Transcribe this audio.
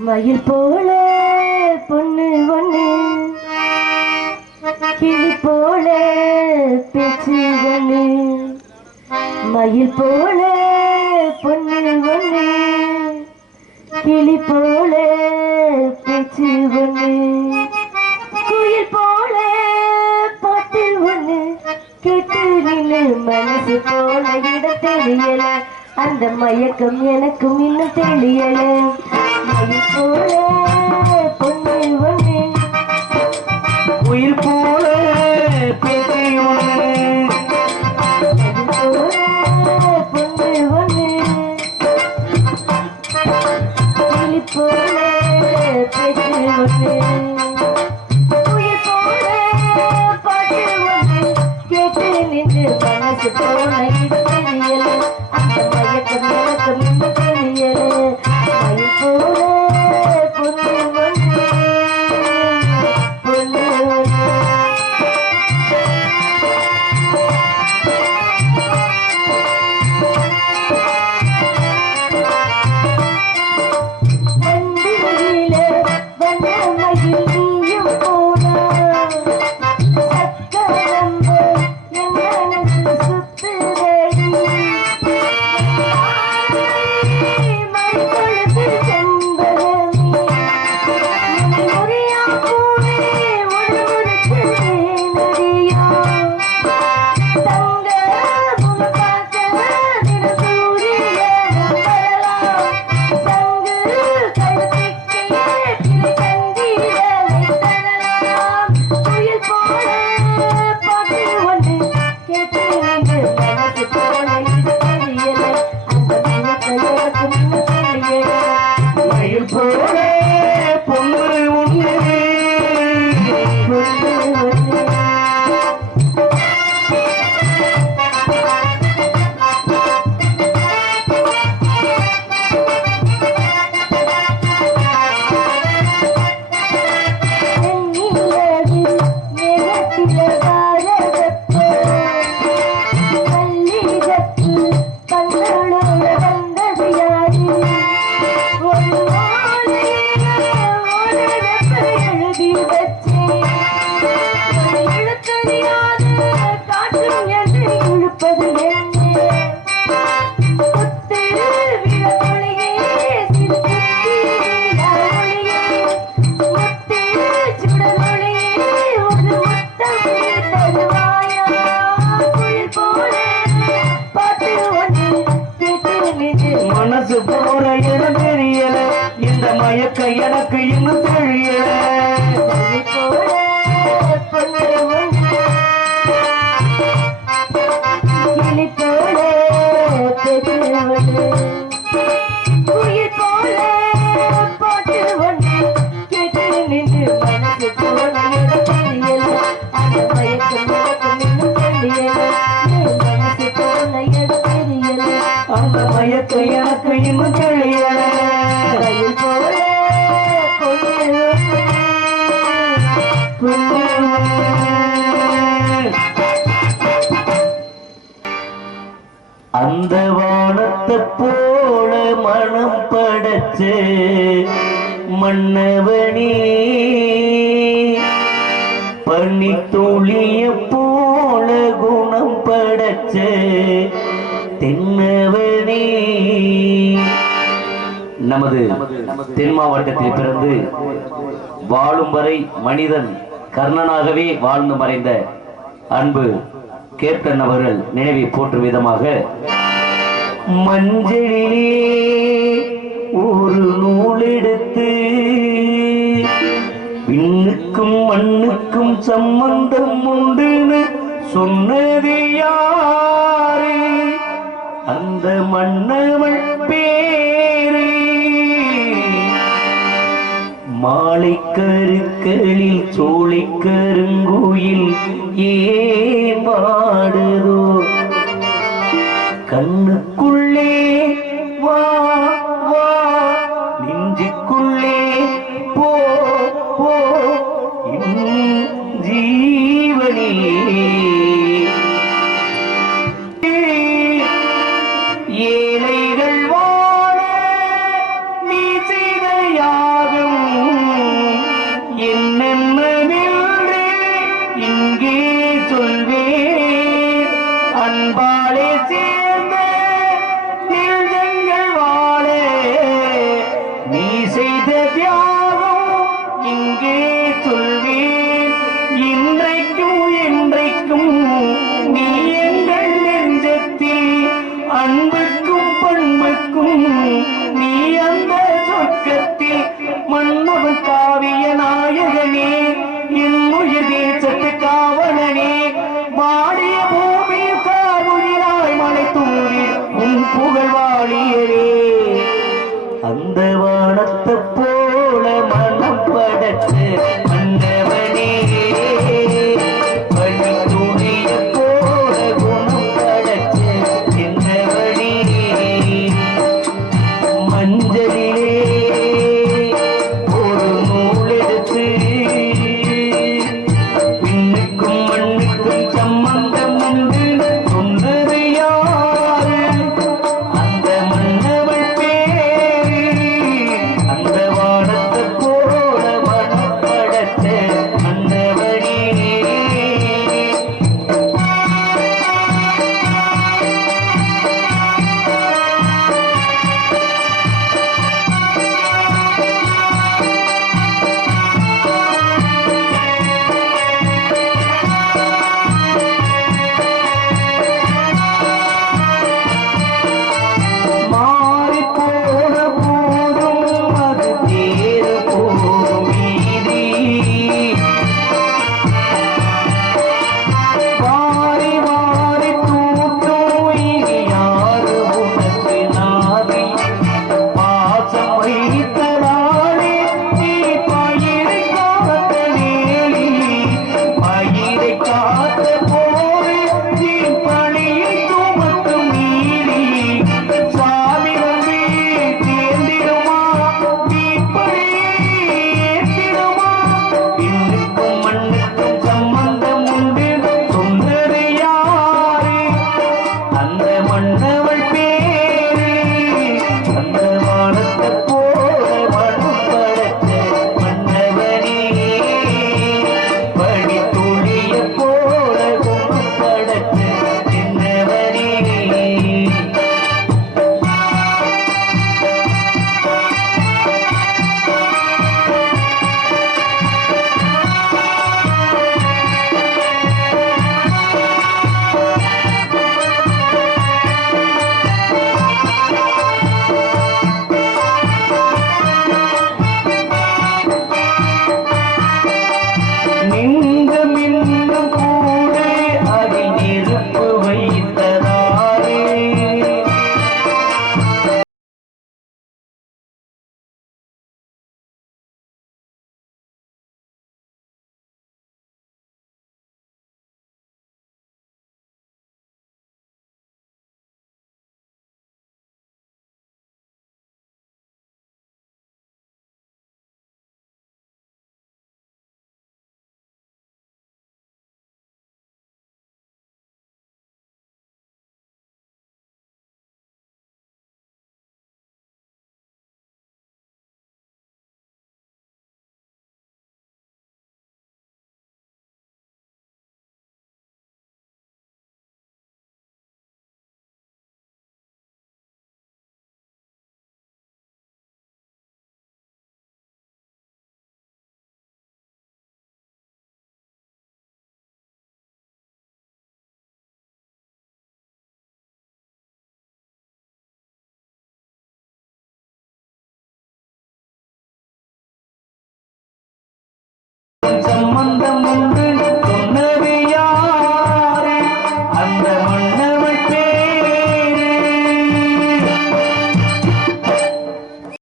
மயில் போல பொண்ணு ஒண்ணு கிளி போல பேச்சு ஒண்ணு மயில் போல பொண்ணு ஒண்ணு கிளி போல பேச்சு ஒண்ணு குயில் போல பாட்டு ஒண்ணு கேட்டு நின்று மனசு போல இடம் தெரியல அந்த மயக்கம் எனக்கும் இன்னும் தெரியல மயில் போல பொண்ணு ஒண்ணு குயில் போல பேச்சு ஒண்ணு மயில் போல பொண்ணு ஒண்ணு கிளி போல பேச்சு ஒண்ணு குயில் போல பாட்டு ஒண்ணு கேட்டு நின்று மனசு போல இடம் தெரியல அந்த மயக்கம் எனக்கும் இன்னும் தெரியல மயில் போல பொண்ணு ஒண்ணு பொண்ணு ஒண்ணு வண்டியில வண்ண மயில் நீயும் போனா சக்கரம்பு என் மனசு சுத்துதடி மறிக்கொழுது செண்பகமே உன்னை முறியா பூவே ஒரு முறுக்குதே நதியா தங்க முகம் பார்க்க தின சூரியன் வரலாம் சங்கு கழுத்திக்கே கிளி கண்டீரலை தரலாம் குயில் போல பாட்டு ஒன்று கேட்டு நின்று மனசு போல இது தெரியல அந்த மனத்தை எனக்கும் இன்னும் தெரியல மயில் போல பொண்ணு ஒண்ணு பொண்ணு ஒண்ணு வெண்ணிலவில் மேகத்தில வாரதப்போ மல்லிகைப்பூ கண்களோட வந்தது யாரு ஒரு ஓலையில ஓரிடத்தை எழுதி வச்சேன் ஒரு எழுத்தறியாத காற்றும் என்று இழுப்பது என்ன குத்து விழமொழியே சிறு குத்தி விழாமொழியே முத்து சுடமொழியே ஒரு முத்தம் நீ தருவாயா குயில் போல பாட்டு ஒன்று கேட்டு நின்று மனசு போற இடம் தெரியல இந்த மயக்க எனக்கு இன்னும் தெரியல மயில் போல பொண்ணு ஒன்று கிளி போல பேச்சு ஒன்று குயில் போல பாட்டு ஒன்று கேட்டு நின்று மனசு போல இடம் தெரியல அந்த மயக்கம் எனக்கும் இன்னும் தெரியல என் மனசு போல இடம் தெரியல அந்த மயக்க எனக்கு இன்னும் தெரியல மயில் போல பொண்ணு அந்த வானத்தை போல மனம் படைச்சு மன்னவனே பனி துளிய போல குணம் படைச்சு தென்னவனே நமது தென் மாவட்டத்தில் பிறந்து வாழும் வரை மனிதன் கர்ணனாகவே வாழ்ந்து மறைந்த அன்பு கேப்டன் அவர்கள் நினைவை போற்றும் விதமாக மஞ்சளிலே ஒரு நூல் எடுத்து விண்ணுக்கும் மண்ணுக்கும் சம்பந்தம் உண்டுன்னு சொன்னது யாரு அந்த மன்னவள் பேரு மாலை கருக்களில் சோலை கருங்குயில் ஏன் பாடுதோ கண்ணுக்குள்ளே வா வா நெஞ்சுக்குள்ளே போ